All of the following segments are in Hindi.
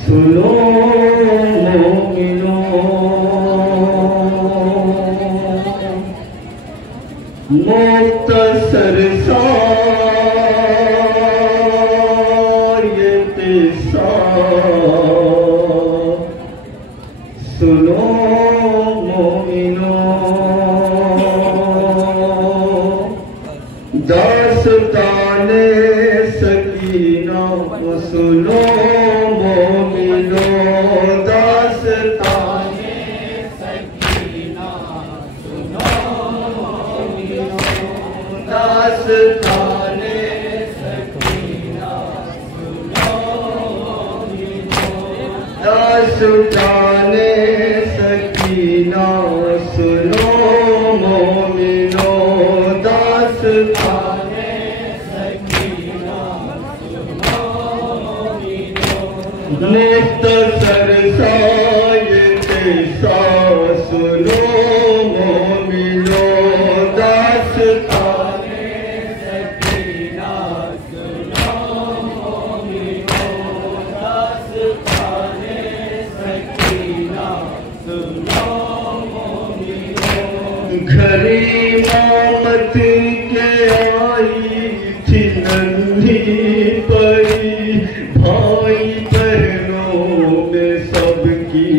सुनो मोमिनो, मुख्तसर सा ये किस्सा सुनो मोमिनो, दास्ताने सकीना सुनो मोमिनो, दास्ताने सकीना सुनो मोमिनो, दास्ताने सकीना सुनो मोमिनो, दास्ताने सकीना सुनो मोमिनो, दास्ताने सकीना सुनो मोमिनो, मुख्तसर सा ये किस्सा सुनो मोमिनो, दास्ताने सकीना सुनो मोमिनो, दास्ताने सकीना सुनो मोमिनो। घरी मोहम्मद के आई थी नन्ही परी, भाई बहनों में सबकी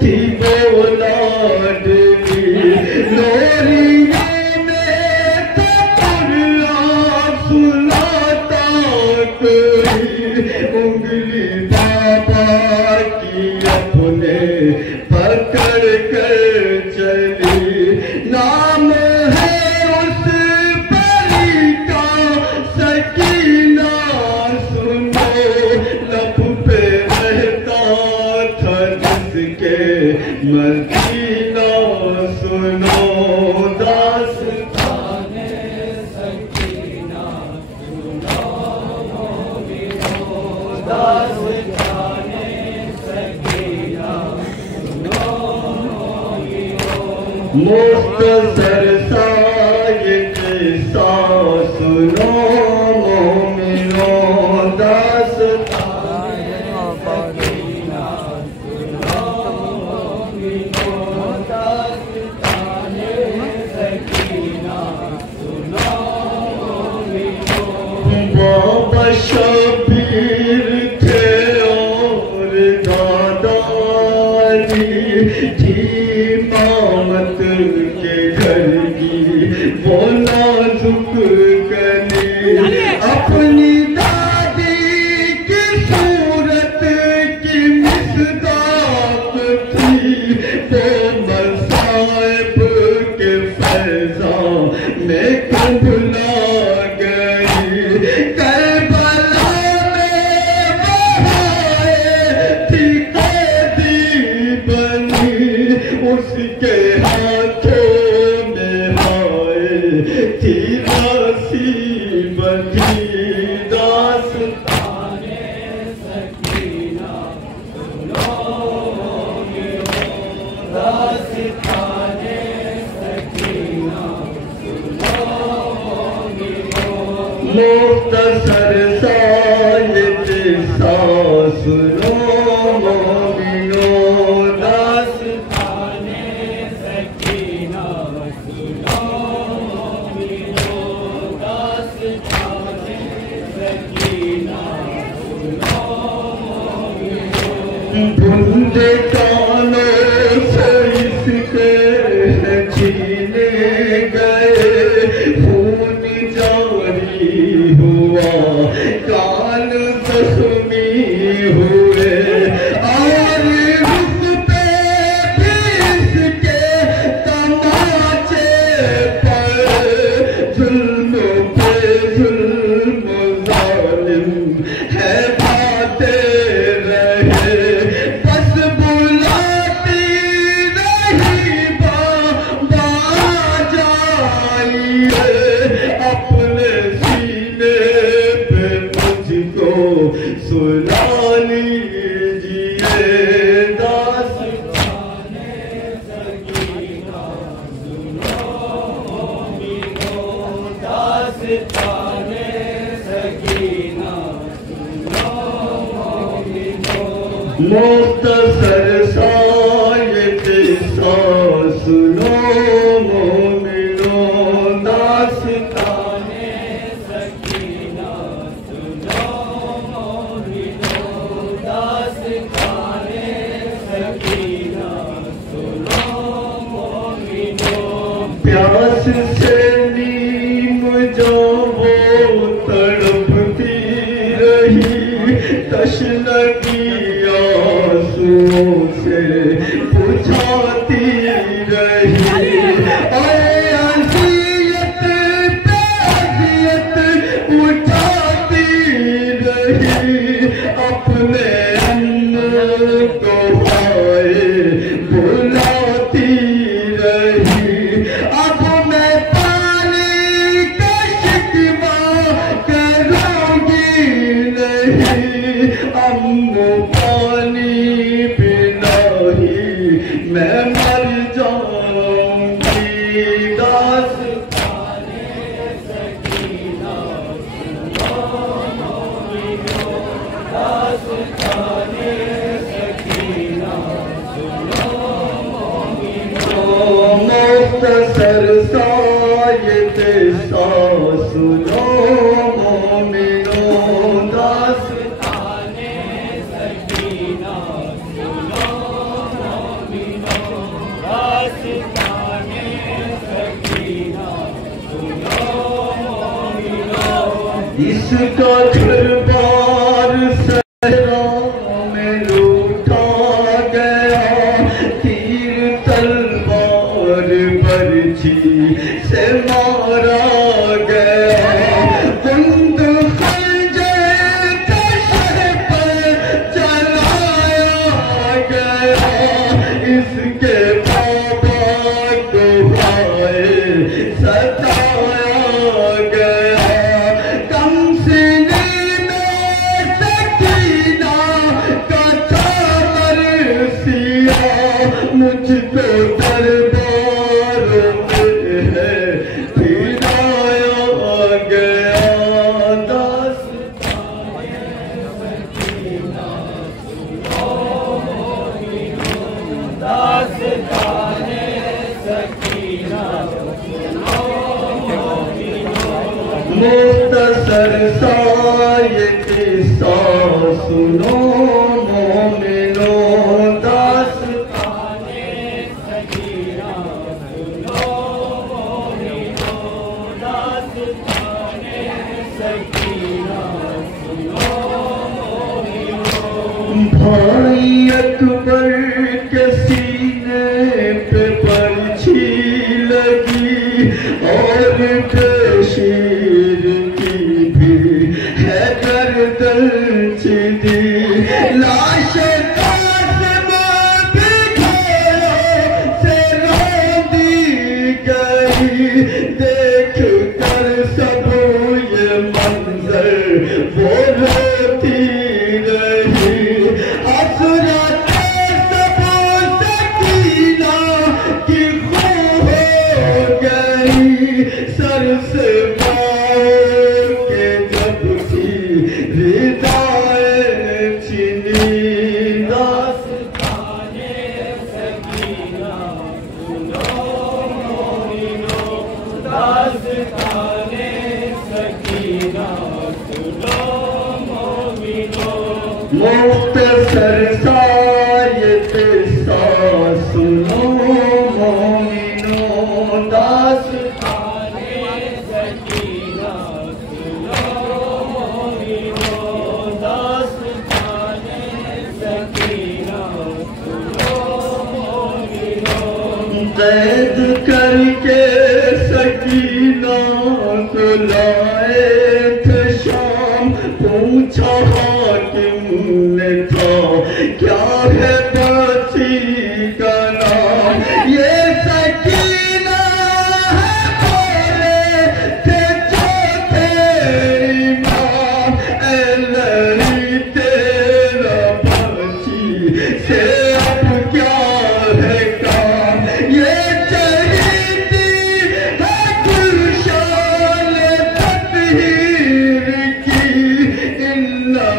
थी वो लाडली, लोरियों में था कुरान सुनाता कोई, उंगली बाबा की अपने पकड़ कर चली, नाम है उस परी का सकीना सुनो, लब पे रहता था जिसके मदीना सुनो, दास्ताने सकीना सुनो मोमिनो, दास्ताने सकीना सुनो मोमिनो, मुख्तसर सा ये किस्सा सुनो मोमिनो, दास्ताने सकीना सुनो मोमिनो, दास्ताने सकीना सुनो मोमिनो। बाबा शबीर थे और दादारी थी मामत के घर की वो नाजुक कली, अपनी दादी की सूरत की मिसदाक थी, वो मसाइब के फैज़ान में कुंभला गई, करबला में बहाए थी कैदी बनी, उसके हाथों में हाय थी रासी बनी, दास्ताने सकीना सुनो मोमिनो, दास्ताने सकीना सुनो मोमिनो, मुख्तसर सा ये किस्सा सुनो मोमिनो, दास्ताने सकीना सुनो मोमिनो, दास्ताने सकीना सुनो मोमिनो। बूंदे कानों से इसके छीने गए, खून जारी हुआ, कान जख्मी हुए, और उस पे भी इसके तमाचे पर, जुल्म पे जुल्म जालिम है पाते रहे, बस बुलाती रही बाबा जाइए, अपने सीने मुख्तसर सायत सा सुनो मोमिनो दास्ताने सकीना सुनो मोमिनो दास्ताने सकीना सुनो मोमिनो प्यास से नीम जो वो तड़पती रही तशनगी आंसुओं से बुझाती रही अज़ियत पे अज़ियत उठाती रही अपने को हाय बुलाती रही अब मैं पानी का शिकवा करूँगी नहीं अम्मू पानी बिना ही मैं मर जाऊंगी दास्ताने सकीना सुनो मोमिनो दास्ताने सकीना सुनो मोमिनो मुख्तसर सायत सा सुनो मोमिनो दास्ताने सकीना सुनो मोमिनो दास्ताने सकीना सुनो मोमिनो इसका घर-बार सहरा में लूटा गया तीर तलवार बरछी से मारा गया कुंद खंजर कशर पर चलाया गया इसके बाबा को हाय सताया गया कम सीने में सकीना का था मरसिया मुझको दरबारों में है फिराया गया दास्ताने सकीना सुनो मोमिनो दास्ताने सकीना सुनो मोमिनो मुख्तसर सायत सा सुनो मोमिनो दास्ताने सकीना सुनो मोमिनो दास्ताने सकीना सुनो मोमिनो भाई अकबर के सीने पे बरछी लगी और बशीर की भी है गर्दन चिदी लाश कासिम बिखेरों से रोंदी गई देख कर सब ये मंजर वो रोती रही हसरत सब सकीना की खो हो गई सर से पाँव के जब की रिदाएं छिनी दास्ताने सकीना सुनो मोमिनो दास्ताने सकीना सुनो मोमिनो मुख्तसर सायत सा सुनो मोमिनो दास्ताने सकीना सुनो मोमिनो दास्ताने सकीना सुनो मोमिनो कैद करके सकीना को लाए थे शाम पूछा हाकिम ने था क्या है बच्ची का नाम ये सकीना है बोले थे जो तेरी माँ ऐ लड़ी तेरा बच्ची से अब क्या है काम ये चहीती है गुलशान तकदीर की इन्ना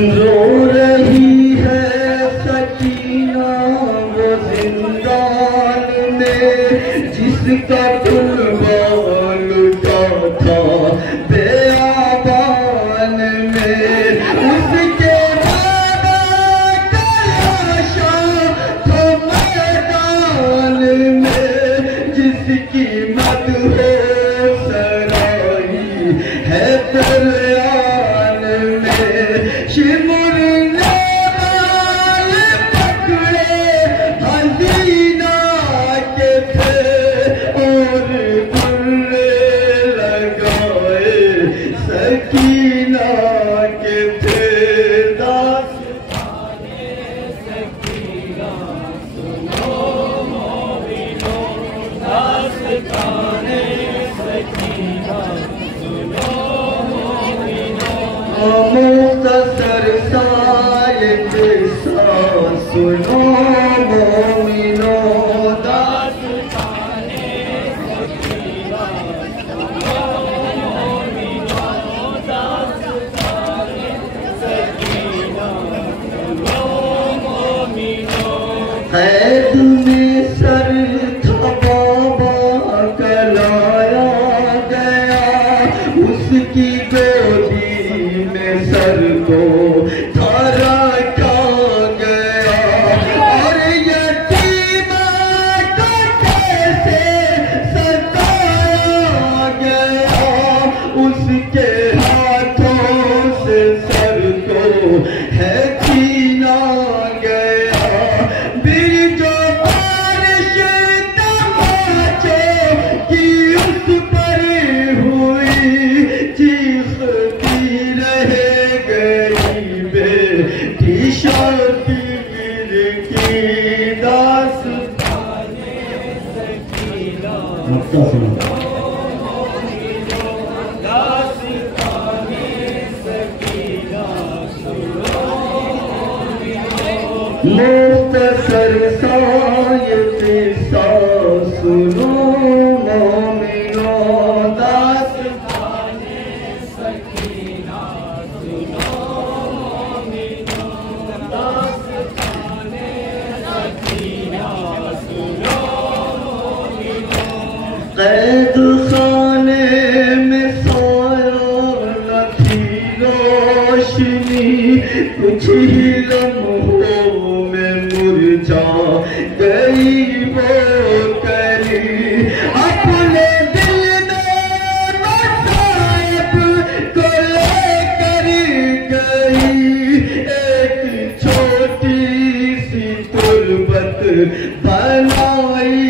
रो रही है सकीना वो जिंदान में, जिसका तुलबा लुटा था बेआबान में। उसके बाबा का लाशा था मैदान में, जिसकी मदहो सराही है कुरान में। शिमुरने वाले पकड़े हसीना के थे, और गुर्रे लगाए सकीना के थे। दास्ताने सकीना सुनो मोमिनो, दास्ताने सकीना सुनो मोमिनो। मुख्तसर साये किस्सा सुनो मोमिनो, दास्ताने सकीना सुनो मोमिनो, दास्ताने सकीना सुनो मोमिनो। कैद में सर था बाबा का लाया गया, उसकी गोदी में सर को था रखा गया। और यतीमा को कैसे सताया गया, उसके हाथों से सर को है छीना गया। बिरजो बारिश तमाचे की उस पर हुई, चीखती रह गई बेटी शबीर की। दास्ताने सकीना दास्ताने सकीना सुनो मुख्तसर साये किस्सा सुनो मोमिनो, दास्ताने सकीना सुनो मोमिनो, दास्ताने सकीना सुनो मोमिनो। कैद खाने में साया न थी रोशनी, कुछ ही लम्हों में मुरझा गई वो कली। अपने दिल में मसाइब को लेकर गई, एक छोटी सी तुरबत बनाई